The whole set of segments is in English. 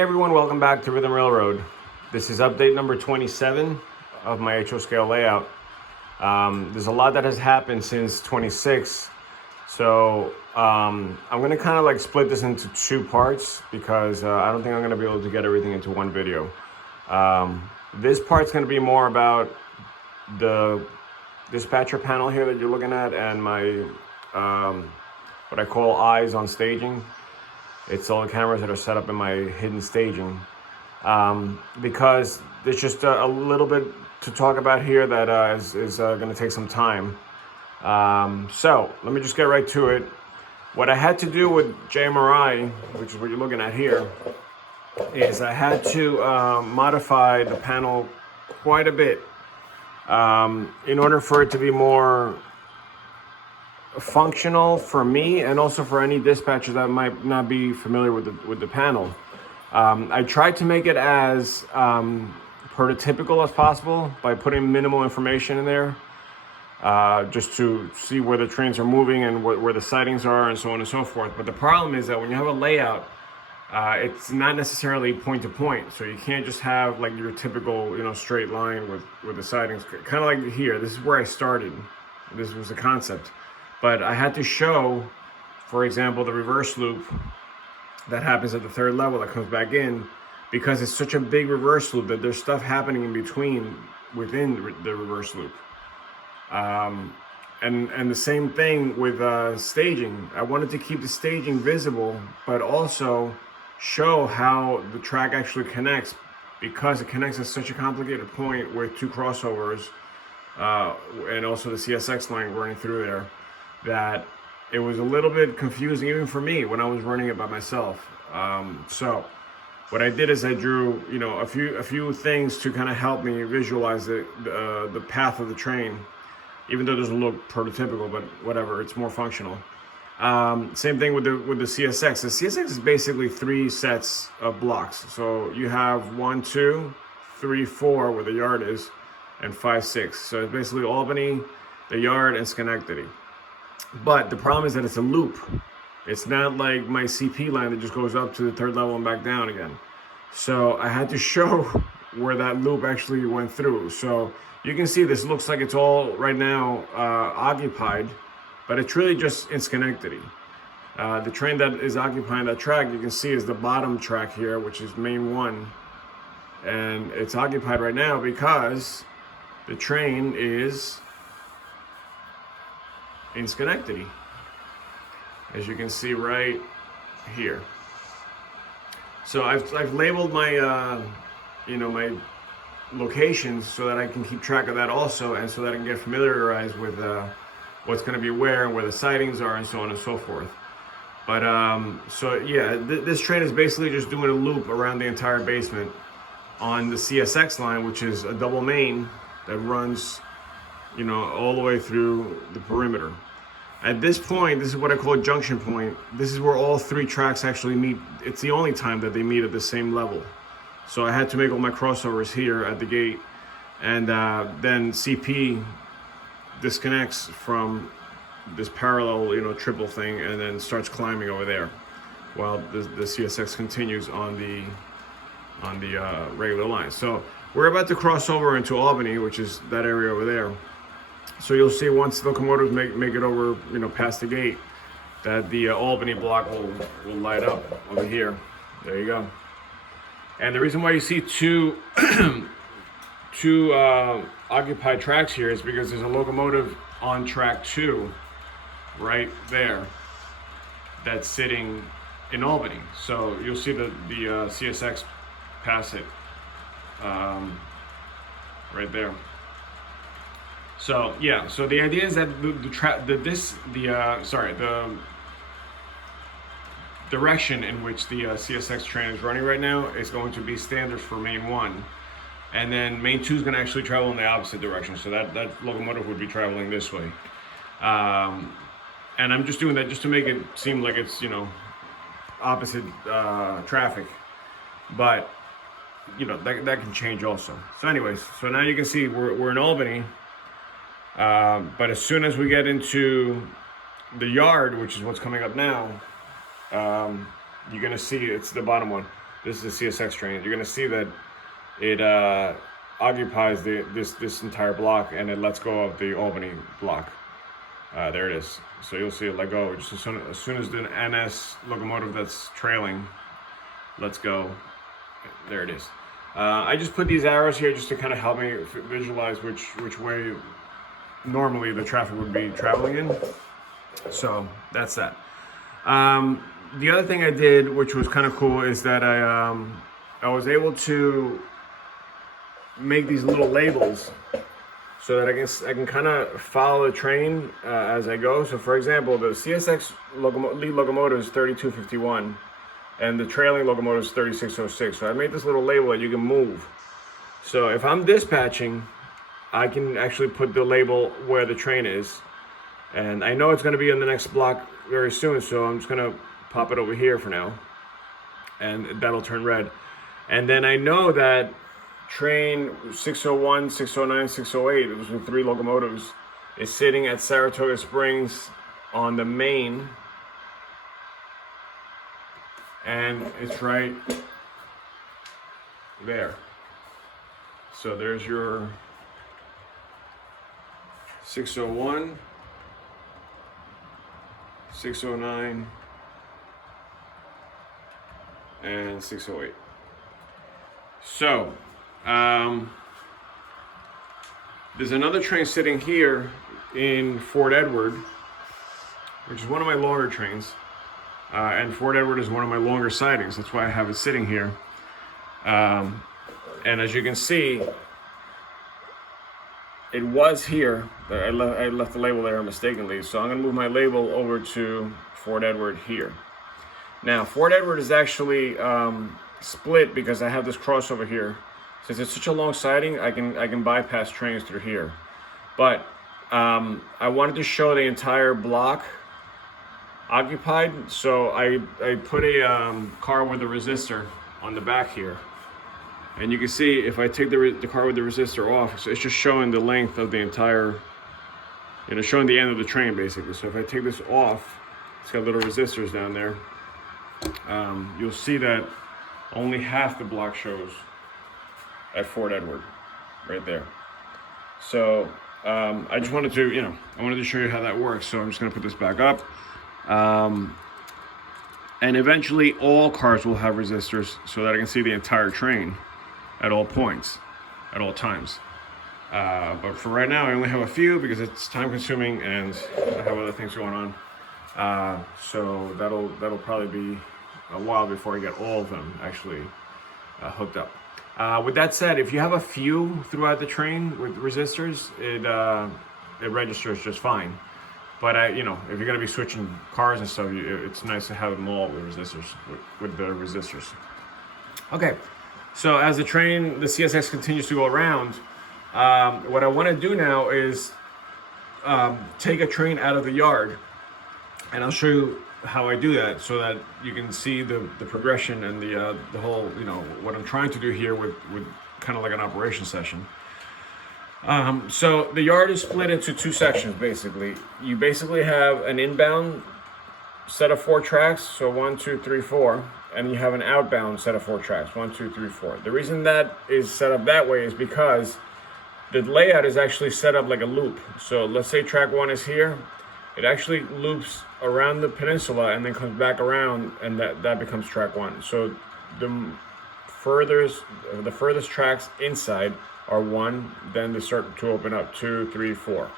everyone, welcome back to Rhythm Railroad. This is update number 27 of my HO scale layout. There's a lot that has happened since 26, so I'm gonna kind of like split this into two parts because I don't think I'm gonna be able to get everything into one video. This part's gonna be more about the dispatcher panel here that you're looking at and my what I call eyes on staging. It's all the cameras that are set up in my hidden staging. Because there's just a little bit to talk about here that is going to take some time. So let me just get right to it. What I had to do with JMRI, which is what you're looking at here, is I had to modify the panel quite a bit in order for it to be more functional for me and also for any dispatchers that might not be familiar with the panel. I tried to make it as prototypical as possible by putting minimal information in there, just to see where the trains are moving and where the sidings are and so on and so forth. But the problem is that when you have a layout, it's not necessarily point to point, so you can't just have like your typical straight line with the sidings. Kind of like here, this is where I started. This was the concept. But I had to show, for example, the reverse loop that happens at the third level that comes back in, because it's such a big reverse loop that there's stuff happening in between within the reverse loop. And the same thing with staging. I wanted to keep the staging visible, but also show how the track actually connects, because it connects at such a complicated point with two crossovers and also the CSX line running through there, that it was a little bit confusing even for me when I was running it by myself. So what I did is I drew a few things to kind of help me visualize the path of the train, even though it doesn't look prototypical, but whatever, it's more functional. Same thing with the CSX. The CSX is basically three sets of blocks. So you have 1, 2, 3, 4 where the yard is, and 5, 6. So it's basically Albany, the yard, and Schenectady. But the problem is that it's a loop. It's not like my CP line that just goes up to the third level and back down again. So I had to show where that loop actually went through. So you can see this looks like it's all right now occupied, but it's really just in Schenectady. The train that is occupying that track, you can see, is the bottom track here, which is main 1. And it's occupied right now because the train is in Schenectady, as you can see right here. So I've labeled my my locations so that I can keep track of that also, and so that I can get familiarized with what's going to be where and where the sidings are and so on and so forth. But so yeah, this train is basically just doing a loop around the entire basement on the CSX line, which is a double main that runs all the way through the perimeter. At this point, this is what I call a junction point. This is where all three tracks actually meet. It's the only time that they meet at the same level. So I had to make all my crossovers here at the gate, and then CP disconnects from this parallel, triple thing, and then starts climbing over there, while the CSX continues on the regular line. So we're about to cross over into Albany, which is that area over there. So you'll see once the locomotives make it over, past the gate, that the Albany block will light up over here. There you go. And the reason why you see two occupied tracks here is because there's a locomotive on track 2 right there that's sitting in Albany. So you'll see the CSX pass it right there. So yeah, so the idea is that the direction in which the CSX train is running right now is going to be standard for main 1, and then main 2 is going to actually travel in the opposite direction. So that locomotive would be traveling this way, and I'm just doing that just to make it seem like it's opposite traffic, but that can change also. So anyways, so now you can see we're in Albany. But as soon as we get into the yard, which is what's coming up now, you're gonna see it's the bottom one. This is the CSX train. You're gonna see that it occupies this entire block, and it lets go of the Albany block. There it is. So you'll see it let go just as soon as the NS locomotive that's trailing lets go. There it is. I just put these arrows here just to kind of help me visualize which way normally the traffic would be traveling in. So that's that. The other thing I did, which was kind of cool, is that I was able to make these little labels so that I can kind of follow the train as I go. So for example, the CSX lead locomotive is 3251 and the trailing locomotive is 3606. So I made this little label that you can move. So if I'm dispatching, I can actually put the label where the train is. And I know it's going to be on the next block very soon, so I'm just going to pop it over here for now. And that'll turn red. And then I know that train 601, 609, 608, those were 3 locomotives, is sitting at Saratoga Springs on the main. And it's right there. So there's your 601, 609, and 608. So, there's another train sitting here in Fort Edward, which is one of my longer trains. And Fort Edward is one of my longer sidings. That's why I have it sitting here. And as you can see, it was here. I left the label there mistakenly. So I'm going to move my label over to Fort Edward here. Now, Fort Edward is actually split because I have this crossover here. Since it's such a long siding, I can bypass trains through here. But I wanted to show the entire block occupied, so I put a car with a resistor on the back here. And you can see if I take the car with the resistor off, so it's just showing the length of the entire, showing the end of the train basically. So if I take this off, it's got little resistors down there. You'll see that only half the block shows at Fort Edward, right there. So I just wanted to, I wanted to show you how that works. So I'm just gonna put this back up. And eventually all cars will have resistors so that I can see the entire train at all points, at all times. But for right now, I only have a few because it's time consuming and I have other things going on. So that'll probably be a while before I get all of them actually hooked up. With that said, if you have a few throughout the train with resistors, it registers just fine. But if you're gonna be switching cars and stuff, it's nice to have them all with resistors, with the resistors. Okay, so as the CSX continues to go around, what I want to do now is take a train out of the yard, and I'll show you how I do that so that you can see the progression and the whole, what I'm trying to do here with kind of like an operation session. So the yard is split into 2 sections basically. You basically have an inbound set of 4 tracks, so 1, 2, 3, 4, and you have an outbound set of 4 tracks, 1, 2, 3, 4. The reason that is set up that way is because the layout is actually set up like a loop. So let's say track 1 is here, it actually loops around the peninsula and then comes back around, and that becomes track 1. So the furthest tracks inside are 1, then they start to open up 2, 3, 4.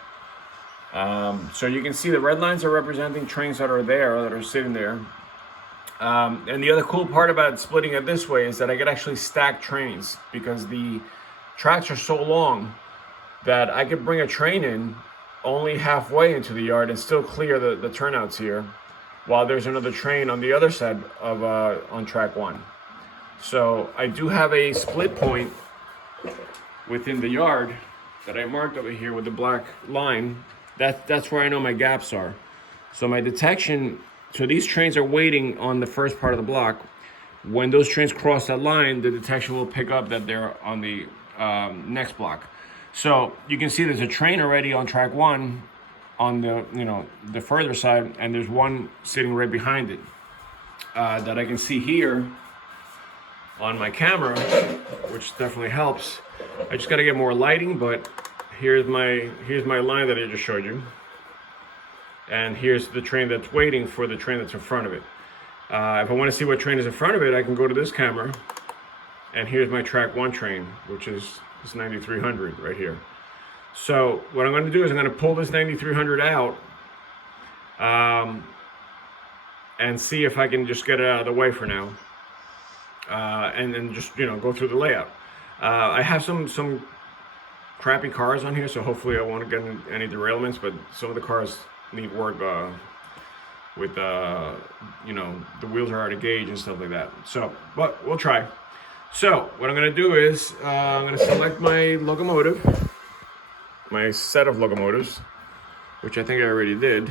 So you can see the red lines are representing trains that are sitting there. And the other cool part about splitting it this way is that I could actually stack trains because the tracks are so long that I could bring a train in only halfway into the yard and still clear the turnouts here, while there's another train on the other side of on track 1. So I do have a split point within the yard that I marked over here with the black line. That's where I know my gaps are. So my detection, so these trains are waiting on the first part of the block. When those trains cross that line, the detection will pick up that they're on the next block. So you can see there's a train already on track 1 on the further side, and there's one sitting right behind it that I can see here on my camera, which definitely helps. I just got to get more lighting, but here's my line that I just showed you. And here's the train that's waiting for the train that's in front of it. If I want to see what train is in front of it, I can go to this camera, and here's my track 1 train, which is this 9300 right here. So what I'm going to do is I'm going to pull this 9300 out and see if I can just get it out of the way for now, and then just, you know, go through the layout. I have some crappy cars on here, so hopefully I won't get any derailments, but some of the cars need work with you know, the wheels are out of gauge and stuff like that. So, but we'll try. So what I'm going to do is I'm going to select my locomotive, my set of locomotives, which I think I already did.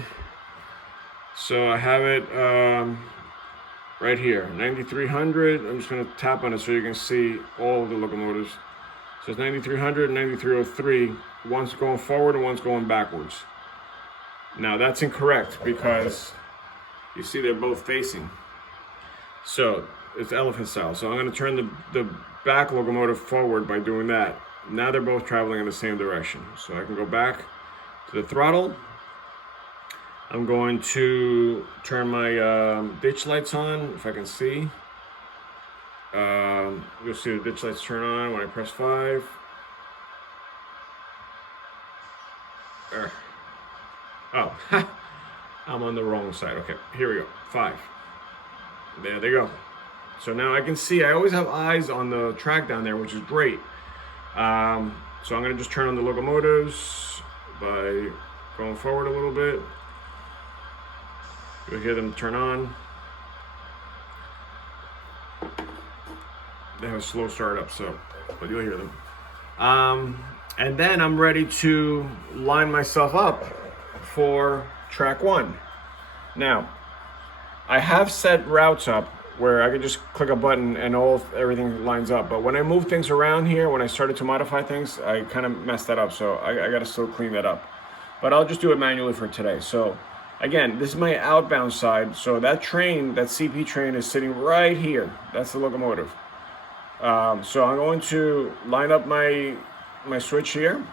So I have it right here, 9300. I'm just going to tap on it so you can see all of the locomotives. So it's 9300 and 9303. One's going forward and one's going backwards. Now that's incorrect because you see they're both facing. So it's elephant style. So I'm going to turn the back locomotive forward by doing that. Now they're both traveling in the same direction. So I can go back to the throttle. I'm going to turn my ditch lights on, if I can see. You'll see the ditch lights turn on when I press 5. Oh, I'm on the wrong side. Okay, here we go. 5. There they go. So now I can see, I always have eyes on the track down there, which is great. So I'm going to just turn on the locomotives by going forward a little bit. You'll hear them turn on. They have a slow startup, so, but you'll hear them. And then I'm ready to line myself up for track 1. Now, I have set routes up where I can just click a button and everything lines up. But when I move things around here, when I started to modify things, I kind of messed that up. So I got to still clean that up. But I'll just do it manually for today. So again, this is my outbound side. So that train, that CP train, is sitting right here. That's the locomotive. So I'm going to line up my switch here.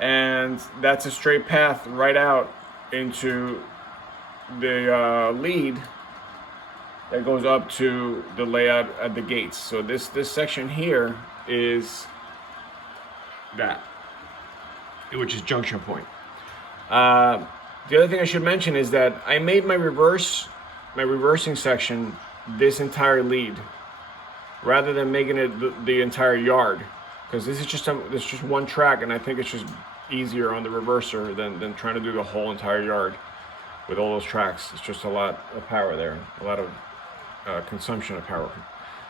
And that's a straight path right out into the lead that goes up to the layout at the gates. So this section here is that, which is junction point. The other thing I should mention is that I made my reversing section this entire lead, rather than making it the entire yard, because this is just one track, and I think it's just easier on the reverser than trying to do the whole entire yard with all those tracks. It's just a lot of power there, a lot of consumption of power.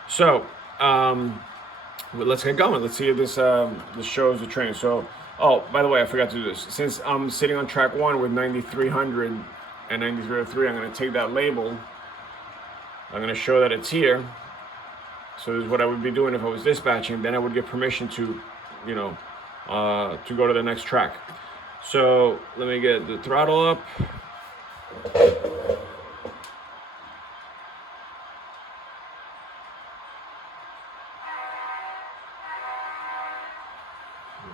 So let's get going. Let's see if this shows the train. So, oh, by the way, I forgot to do this. Since I'm sitting on track 1 with 9300 and 9303, I'm going to take that label. I'm going to show that it's here. So this is what I would be doing if I was dispatching. Then I would get permission to, you know, to go to the next track. So let me get the throttle up.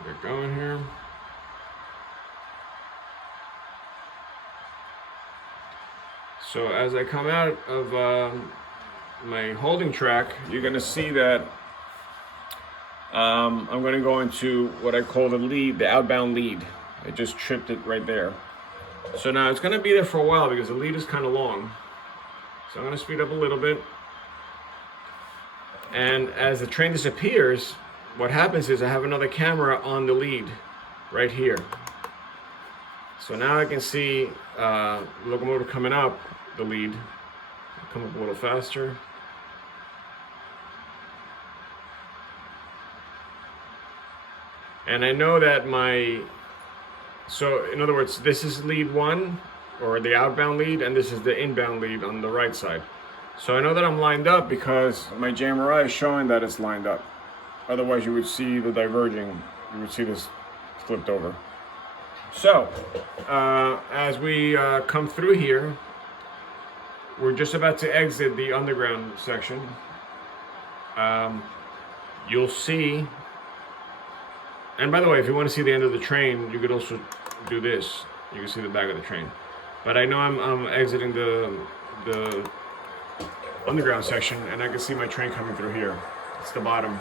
Get going here. So as I come out of my holding track, you're going to see that I'm going to go into what I call the lead, the outbound lead. I just tripped it right there. So now it's going to be there for a while because the lead is kind of long. So I'm going to speed up a little bit. And as the train disappears, what happens is I have another camera on the lead right here. So now I can see the locomotive coming up the lead. Come up a little faster. And I know that so in other words, this is lead 1, or the outbound lead, and this is the inbound lead on the right side. So I know that I'm lined up because my JMRI is showing that it's lined up. Otherwise you would see the diverging, you would see this flipped over. So as we come through here, we're just about to exit the underground section. You'll see, and by the way, if you want to see the end of the train, you could also do this. You can see the back of the train. But I know I'm exiting the underground section, and I can see my train coming through here. It's the bottom.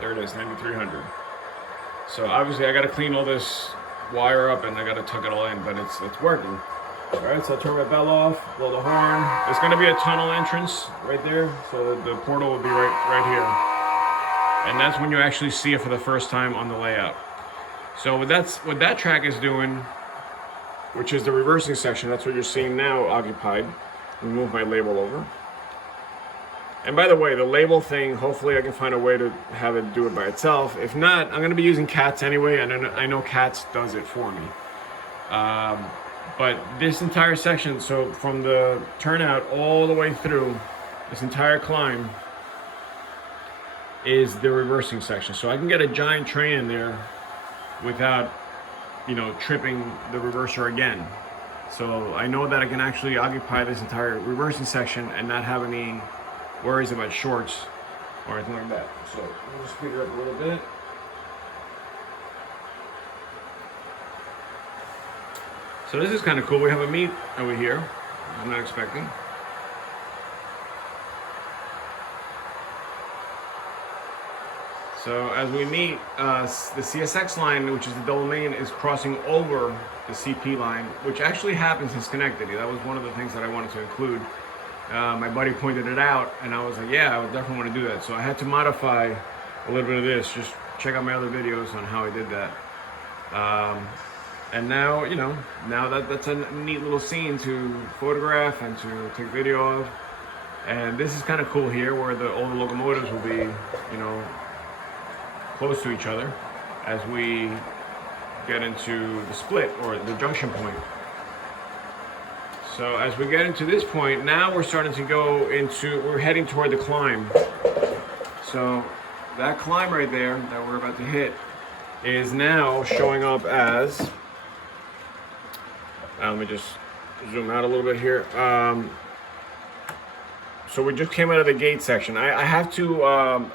There it is, 9300. So obviously I got to clean all this wire up and I got to tuck it all in, but it's working. All right, so I'll turn my bell off, blow the horn. There's going to be a tunnel entrance right there, so the portal will be right here. And that's when you actually see it for the first time on the layout. So what that track is doing, which is the reversing section, that's what you're seeing now occupied. Move my label over. And by the way, the label thing, hopefully I can find a way to have it do it by itself. If not, I'm going to be using CATS anyway, and I know CATS does it for me. But this entire section, so from the turnout all the way through, this entire climb is the reversing section. So I can get a giant train in there without, tripping the reverser again. So I know that I can actually occupy this entire reversing section and not have any worries about shorts or anything like that. So we'll just speed it up a little bit. So this is kind of cool. We have a meet over here. I'm not expecting. So as we meet, the CSX line, which is the double main, is crossing over the CP line, which actually happens in Schenectady. That was one of the things that I wanted to include. My buddy pointed it out, and I was like, yeah, I would definitely want to do that. So I had to modify a little bit of this. Just check out my other videos on how I did that. And now, now that's a neat little scene to photograph and to take video of. And this is kind of cool here, where all the locomotives will be, close to each other as we get into the split or the junction point. So as we get into this point, now we're starting to we're heading toward the climb. So that climb right there that we're about to hit is now showing up as, let me just zoom out a little bit here. So we just came out of the gate section. I have to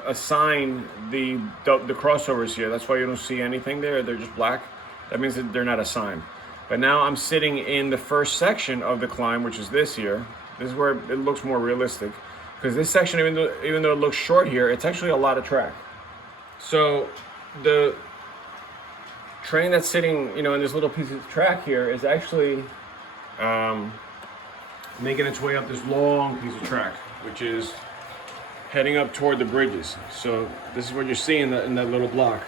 assign the crossovers here. That's why you don't see anything there. They're just black. That means that they're not assigned. But now I'm sitting in the first section of the climb, which is this here. This is where it looks more realistic. Because this section, even though it looks short here, it's actually a lot of track. So the train that's sitting, in this little piece of track here is actually making its way up this long piece of track, which is heading up toward the bridges. So this is what you're seeing in that little block.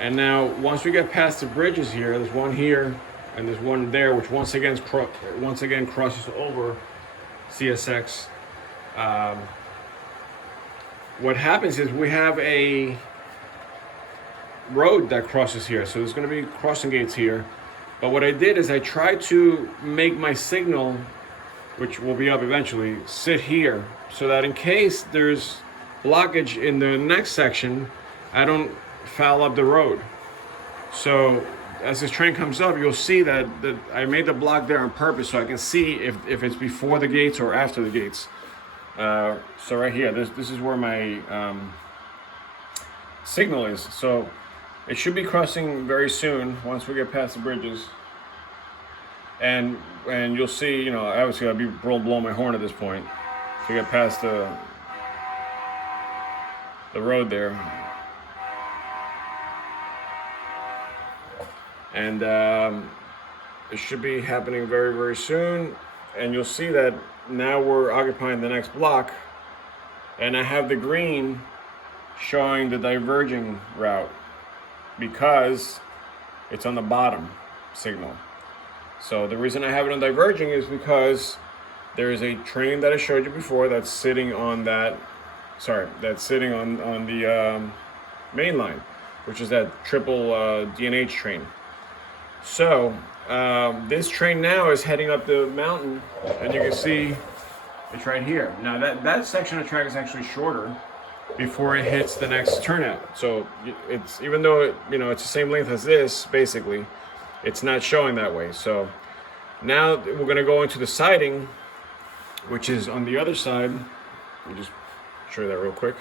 And now, once we get past the bridges here, there's one here and there's one there, which once again crosses over CSX. What happens is we have a road that crosses here, so there's going to be crossing gates here. But what I did is I tried to make my signal, which will be up eventually, sit here, so that in case there's blockage in the next section, I don't foul up the road. So as this train comes up, you'll see that I made the block there on purpose so I can see if it's before the gates or after the gates. So right here, this is where my signal is. So it should be crossing very soon once we get past the bridges. And you'll see, obviously I'll be blowing my horn at this point to get past the road there. And it should be happening very, very soon. And you'll see that now we're occupying the next block. And I have the green showing the diverging route because it's on the bottom signal. So the reason I have it on diverging is because there is a train that I showed you before that's sitting on the main line, which is that triple DNH train. So this train now is heading up the mountain, and you can see it's right here. Now that section of track is actually shorter before it hits the next turnout. So it's, even though it's the same length as this, basically, it's not showing that way. So now we're going to go into the siding, which is on the other side. Let me just show you that real quick.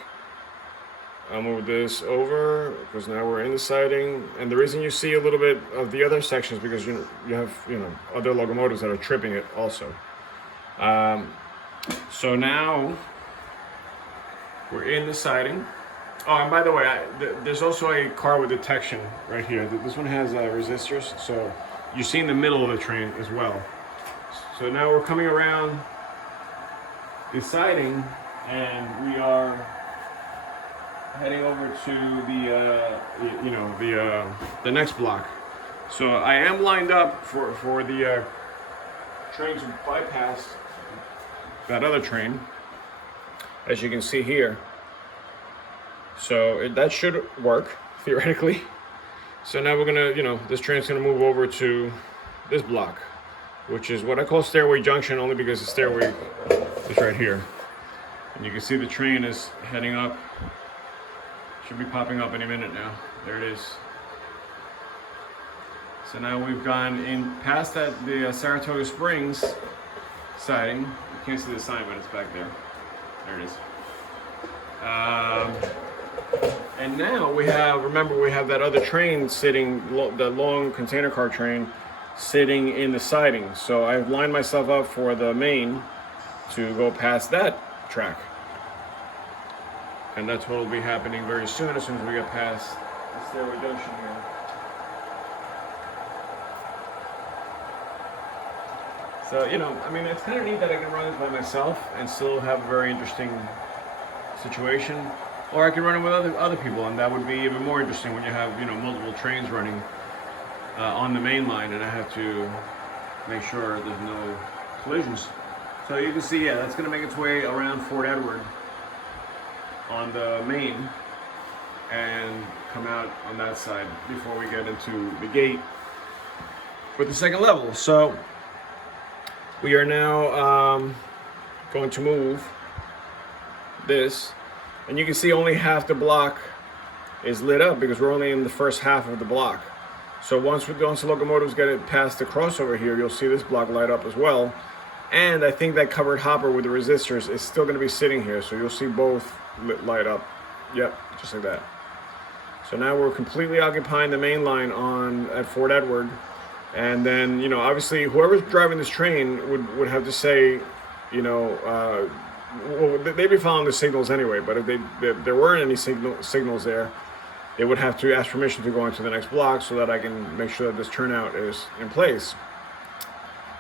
I'll move this over because now we're in the siding, and the reason you see a little bit of the other sections because you have other locomotives that are tripping it also. So now we're in the siding. Oh, and by the way, there's also a car with detection right here. This one has resistors, so you see in the middle of the train as well. So now we're coming around the siding, and we are heading over to the next block. So I am lined up for the train to bypass that other train, as you can see here. So that should work theoretically. So now we're gonna, this train's gonna move over to this block, which is what I call Stairway Junction, only because the stairway is right here. And you can see the train is heading up. Should be popping up any minute now. There it is. So now we've gone in past the Saratoga Springs siding. You can't see the sign, but it's back there. There it is. And now we have that other train sitting, the long container car train, sitting in the siding. So I've lined myself up for the main to go past that track. And that's what will be happening very soon, as we get past the Stairway Junction here. So, it's kind of neat that I can run this by myself and still have a very interesting situation. Or I can run it with other people, and that would be even more interesting when you have, multiple trains running on the main line, and I have to make sure there's no collisions. So you can see, that's going to make its way around Fort Edward on the main and come out on that side before we get into the gate with the second level. So we are now going to move this, and you can see only half the block is lit up because we're only in the first half of the block. So once the locomotives get it past the crossover here, you'll see this block light up as well. And I think that covered hopper with the resistors is still going to be sitting here, so you'll see both light up. Yep, just like that. So now we're completely occupying the main line at Fort Edward, and then obviously whoever's driving this train would have to say, well, they'd be following the signals anyway. But if there weren't any signals there, they would have to ask permission to go into the next block so that I can make sure that this turnout is in place.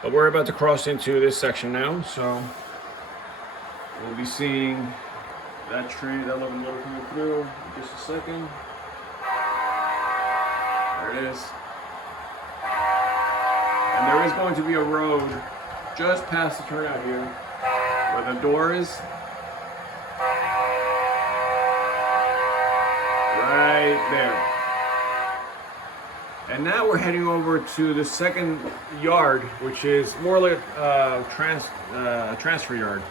But we're about to cross into this section now, so we'll be seeing that locomotive coming through in just a second. There it is. And there is going to be a road just past the turnout here where the door is. Right there. And now we're heading over to the second yard, which is more like a transfer yard.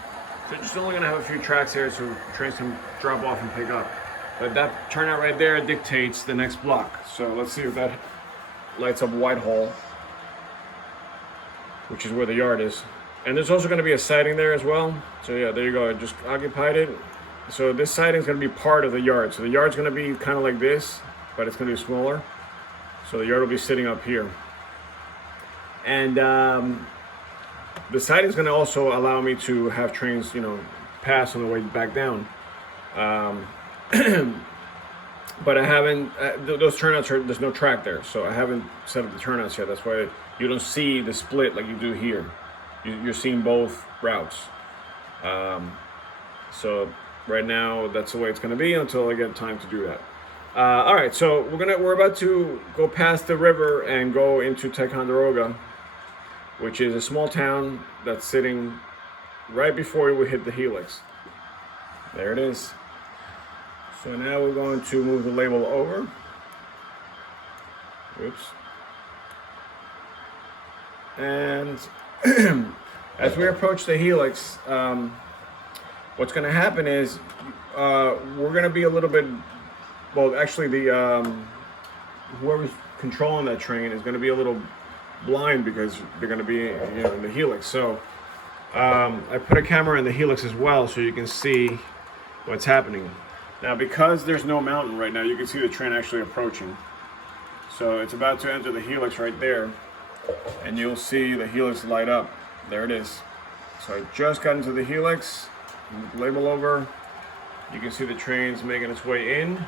So it's only going to have a few tracks here so trains can drop off and pick up. But that turnout right there dictates the next block. So let's see if that lights up Whitehall, which is where the yard is. And there's also going to be a siding there as well. So yeah, there you go. I just occupied it. So this siding is going to be part of the yard. So the yard's going to be kind of like this, but it's going to be smaller. So the yard will be sitting up here. And the siding is going to also allow me to have trains, pass on the way back down. But I haven't, those turnouts there's no track there. So I haven't set up the turnouts yet. That's why you don't see the split like you do here. You're seeing both routes. So right now, that's the way it's going to be until I get time to do that. All right, so we're about to go past the river and go into Ticonderoga, which is a small town that's sitting right before we hit the helix. There it is. So now we're going to move the label over. Oops. And as we approach the helix, what's going to happen is we're going to be a little bit. Well, actually, whoever's controlling that train is going to be a little blind because they're going to be in the helix. So I put a camera in the helix as well so you can see what's happening. Now, because there's no mountain right now, you can see the train actually approaching. So it's about to enter the helix right there, and you'll see the helix light up. There it is. So I just got into the helix, label over. You can see the train's making its way in.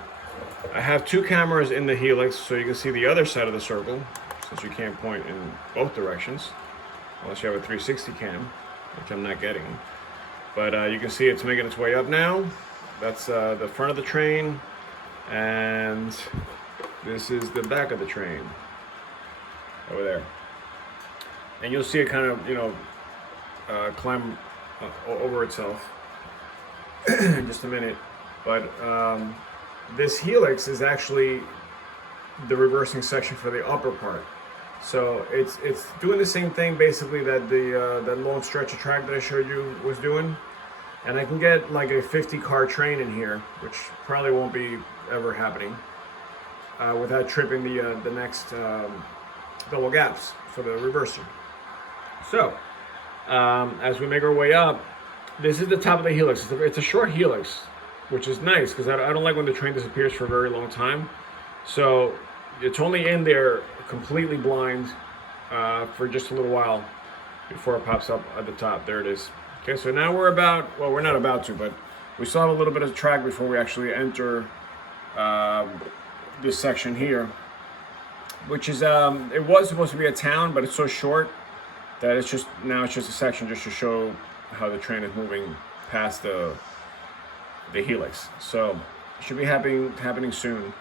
I have 2 cameras in the helix so you can see the other side of the circle, since you can't point in both directions, unless you have a 360 cam, which I'm not getting. But you can see it's making its way up now. That's the front of the train, and this is the back of the train over there. And you'll see it kind of, climb over itself in just a minute. But this helix is actually the reversing section for the upper part. So it's doing the same thing basically that that long stretch of track that I showed you was doing. And I can get like a 50-car train in here, which probably won't be ever happening, without tripping the next double gaps for the reverser. So, as we make our way up, this is the top of the helix. It's a short helix, which is nice because I don't like when the train disappears for a very long time. So it's only in there completely blind for just a little while before it pops up at the top. There it is. Okay, so now we're we're not about to, but we still have a little bit of track before we actually enter this section here, which is, it was supposed to be a town, but it's so short that it's just a section just to show how the train is moving past the helix. So it should be happening soon.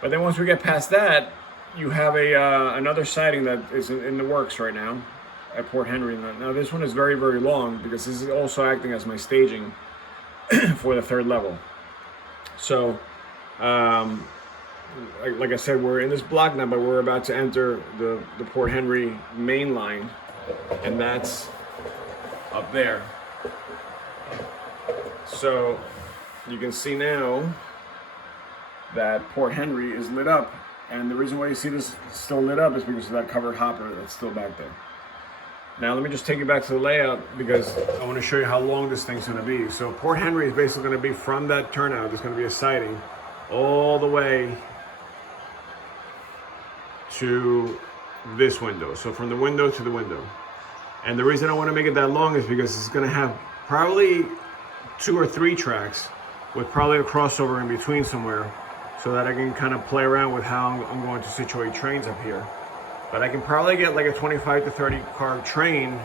But then once we get past that, you have another siding that is in the works right now at Port Henry. Now this one is very, very long because this is also acting as my staging for the 3rd level. So, like I said, we're in this block now, but we're about to enter the Port Henry main line, and that's up there. So you can see now that Port Henry is lit up, and the reason why you see this still lit up is because of that covered hopper that's still back there. Now let me just take you back to the layout because I want to show you how long this thing's going to be. So Port Henry is basically going to be from that turnout. There's going to be a siding all the way to this window. So from the window to the window. And the reason I want to make it that long is because it's going to have probably 2 or 3 tracks with probably a crossover in between somewhere, so that I can kind of play around with how I'm going to situate trains up here. But I can probably get like a 25 to 30 car train,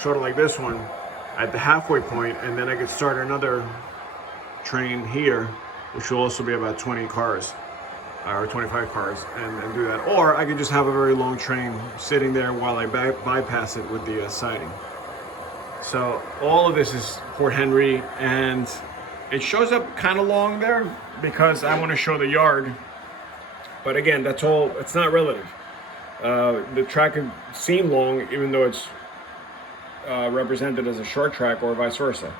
sort of like this one, at the halfway point, and then I could start another train here, which will also be about 20 cars, or 25 cars, and do that. Or I could just have a very long train sitting there while I bypass it with the siding. So all of this is Port Henry, and it shows up kind of long there because I want to show the yard. But again, that's all, it's not relative. The track can seem long even though it's represented as a short track or vice versa.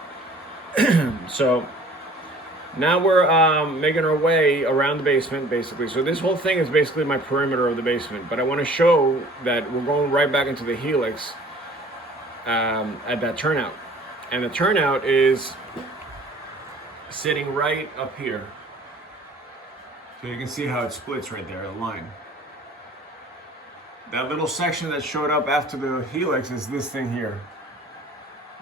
So now we're making our way around the basement basically. So this whole thing is basically my perimeter of the basement, but I want to show that we're going right back into the helix at that turnout. And the turnout is sitting right up here. So you can see how it splits right there, the line. That little section that showed up after the helix is this thing here,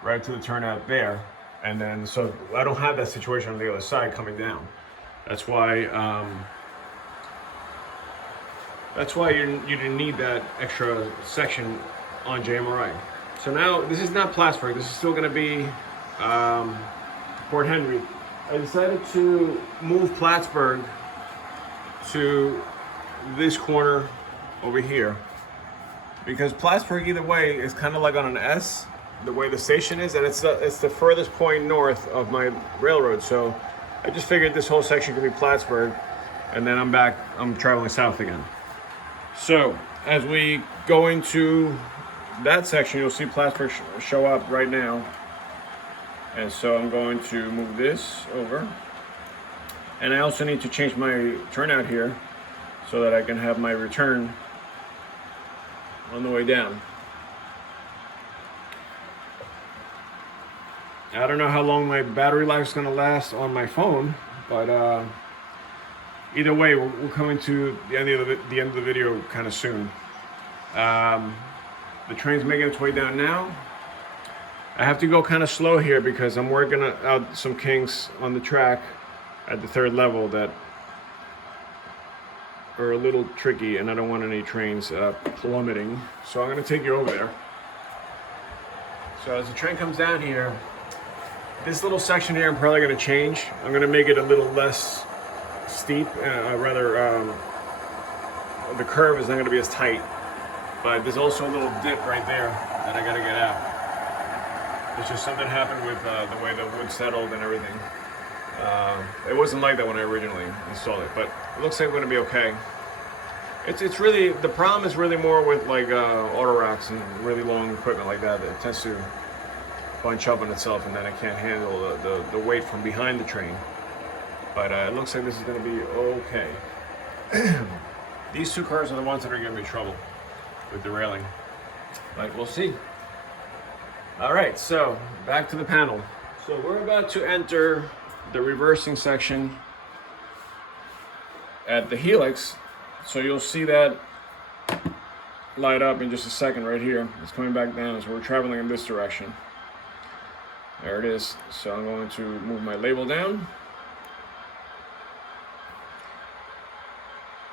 right to the turnout there. And then, so I don't have that situation on the other side coming down. That's why you didn't need that extra section on JMRI. So now, this is not Plattsburgh, this is still gonna be Port Henry. I decided to move Plattsburgh to this corner over here because Plattsburgh either way is kind of like on an S, the way the station is, and it's the furthest point north of my railroad. So I just figured this whole section could be Plattsburgh, and then I'm traveling south again. So as we go into that section, you'll see Plattsburgh show up right now. And so I'm going to move this over. And I also need to change my turnout here so that I can have my return on the way down. I don't know how long my battery life is going to last on my phone, but either way, we're coming to the end of the video kind of soon. The train's making its way down now. I have to go kind of slow here because I'm working out some kinks on the track at the 3rd level that are a little tricky, and I don't want any trains plummeting. So I'm going to take you over there. So as the train comes down here, this little section here I'm probably going to change. I'm going to make it a little less steep, the curve is not going to be as tight, but there's also a little dip right there that I got to get out. It's just something happened with the way the wood settled and everything. It wasn't like that when I originally installed it, but it looks like we're going to be okay. It's really, the problem is really more with like auto racks and really long equipment like that. It tends to bunch up on itself, and then it can't handle the weight from behind the train. But it looks like this is going to be okay. These 2 cars are the ones that are giving me trouble with derailling. Like, we'll see. All right, so back to the panel. So we're about to enter the reversing section at the helix. So you'll see that light up in just a second right here. It's coming back down, so we're traveling in this direction. There it is. So I'm going to move my label down.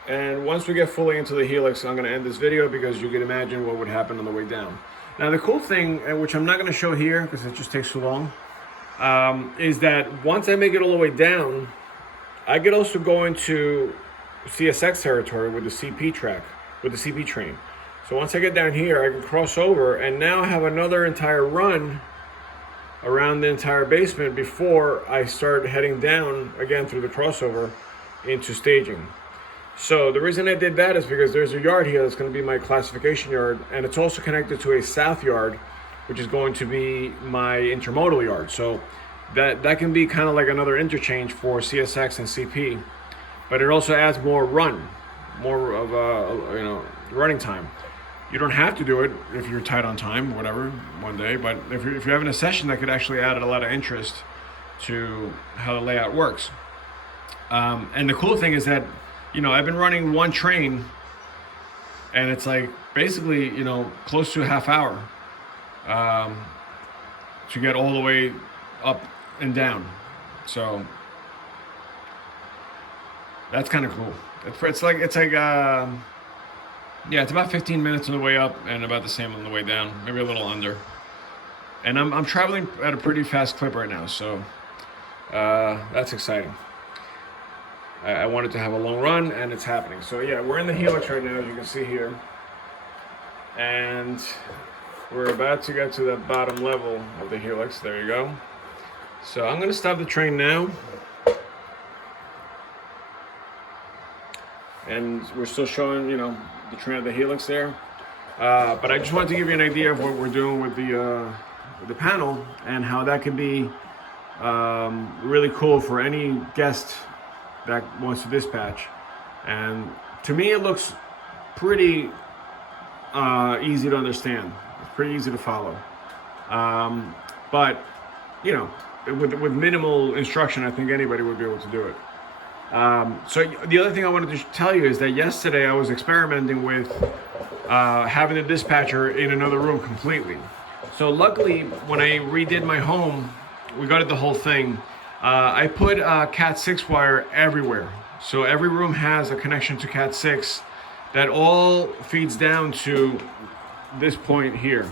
And once we get fully into the helix, I'm going to end this video because you can imagine what would happen on the way down. Now the cool thing, which I'm not going to show here because it just takes too long, is that once I make it all the way down, I could also go into CSX territory with the CP track, with the CP train. So once I get down here, I can cross over and now have another entire run around the entire basement before I start heading down again through the crossover into staging. So the reason I did that is because there's a yard here that's going to be my classification yard, and it's also connected to a south yard, which is going to be my intermodal yard. So that can be kind of like another interchange for CSX and CP, but it also adds more of a running time. You don't have to do it if you're tight on time, whatever, one day, but if you're having a session, that could actually add a lot of interest to how the layout works. And the cool thing is that, I've been running one train, and it's like basically, close to a half hour to get all the way up and down. So that's kind of cool. It's about 15 minutes on the way up and about the same on the way down, maybe a little under. And I'm traveling at a pretty fast clip right now, so that's exciting. I wanted to have a long run, and it's happening. So yeah, we're in the helix right now, as you can see here. And we're about to get to the bottom level of the helix. There you go. So I'm gonna stop the train now. And we're still showing, the train of the helix there. But I just wanted to give you an idea of what we're doing with the panel and how that can be really cool for any guest that wants to dispatch. And to me, it looks pretty easy to understand. It's pretty easy to follow. But, with minimal instruction, I think anybody would be able to do it. So the other thing I wanted to tell you is that yesterday I was experimenting with having the dispatcher in another room completely. So luckily, when I redid my home, we gutted the whole thing. I put Cat 6 wire everywhere. So every room has a connection to Cat 6 that all feeds down to this point here.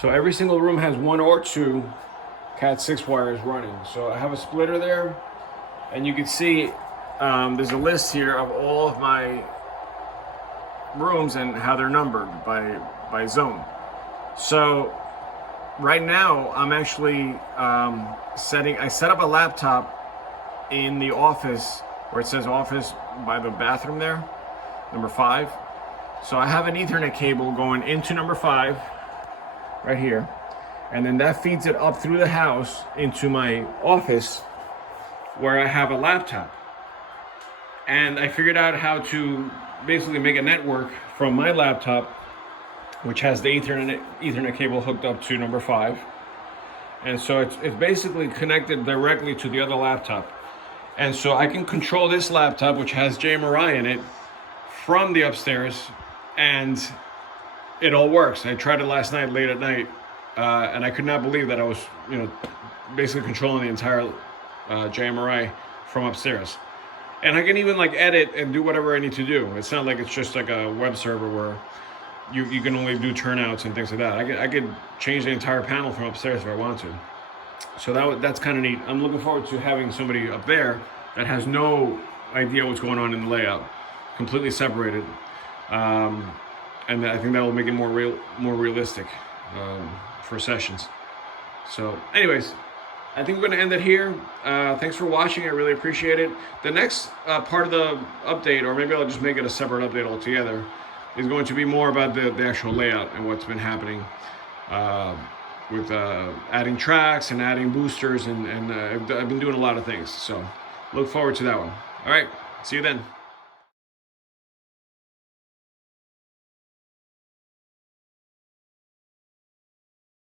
So every single room has 1 or 2 Cat 6 wires running. So I have a splitter there, and you can see there's a list here of all of my rooms and how they're numbered by zone. So right now I'm actually I set up a laptop in the office where it says office by the bathroom there, number 5. So I have an Ethernet cable going into number 5 right here, and then that feeds it up through the house into my office where I have a laptop. And I figured out how to basically make a network from my laptop, which has the Ethernet cable hooked up to number 5. And so it's basically connected directly to the other laptop. And so I can control this laptop, which has JMRI in it, from the upstairs, and it all works. I tried it last night, late at night, and I could not believe that I was, basically controlling the entire JMRI from upstairs. And I can even like edit and do whatever I need to do. It's not like it's just like a web server where you can only do turnouts and things like that. I could change the entire panel from upstairs if I want to. So that's kind of neat. I'm looking forward to having somebody up there that has no idea what's going on in the layout, completely separated, and I think that will make it more realistic for sessions. So, anyways, I think we're going to end it here. Thanks for watching. I really appreciate it. The next part of the update, or maybe I'll just make it a separate update altogether, is going to be more about the actual layout and what's been happening with adding tracks and adding boosters, and I've been doing a lot of things. So look forward to that one. All right, see you then.